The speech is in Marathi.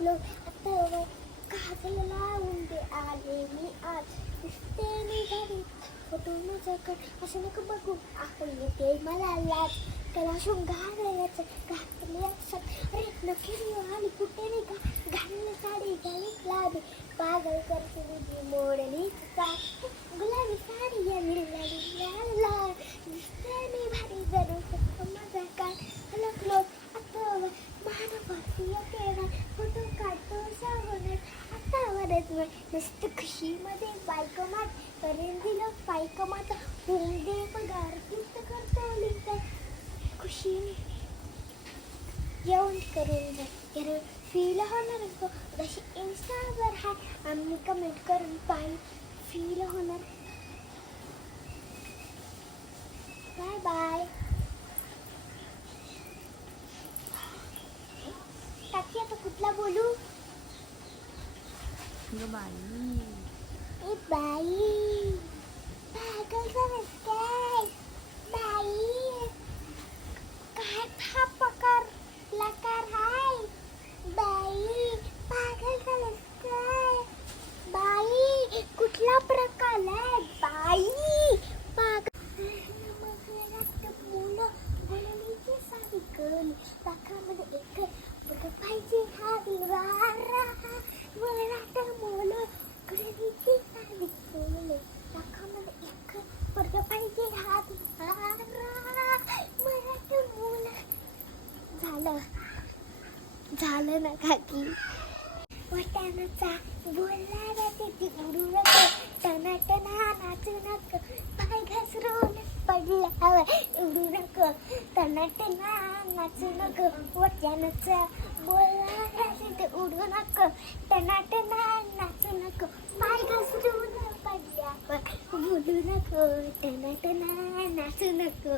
हलकलो आता काजल लावून दे आले मी आज दिसते मी घरी फोटो माझ्याकडे असं नको बघू आपण येते मला लाज त्याला शृंगार याचं घातले असत अरे नक्की आली कुठे नाही का घालून साडी घालून लावे पागल करते तुझी मोडली गुलाबी साडी या निळाली दिसते मी भारी जरूर माझा काय हलकलो आता महानभारतीय केला फोटो काढतो सावरत आता वरच मस्त खुशीमध्ये बायको मात करेन दिलं बायको मात होऊन दे पगार किस्त करतो लिहिता खुशीने जेवण करून जा फील होणार जशी इंस्टावर हाय आम्ही कमेंट करून पाहिजे फील होणार बाय बाय टाकी आता कुठला बोलू बाई ए बाई पागल झालीस काय बाई काय हा प्रकार हाय बाई पागल झालीस काय बाई कुठला प्रकार आहे बाई पागल मुलं बोलवलीची साडी कळली पाखामध्ये एक पाहिजे हा दिवारा वरात मुलं गडीची साडी कळली पाखामध्ये एक वर्ग पाहिजे हा दिवारा मराठ मुलं झालं ना काकी वटाणाचा बोलला जाते ती उडू नको टनाटना नाचू नको पाय घसरून पडल्यावर उडू नको टनाटना नाचू नको वटाणाचा बोलला जाते ती उडू नको टनाटना नाचू नको पाय घसरून पडल्यावर उडू नको टनाटना नाचू नको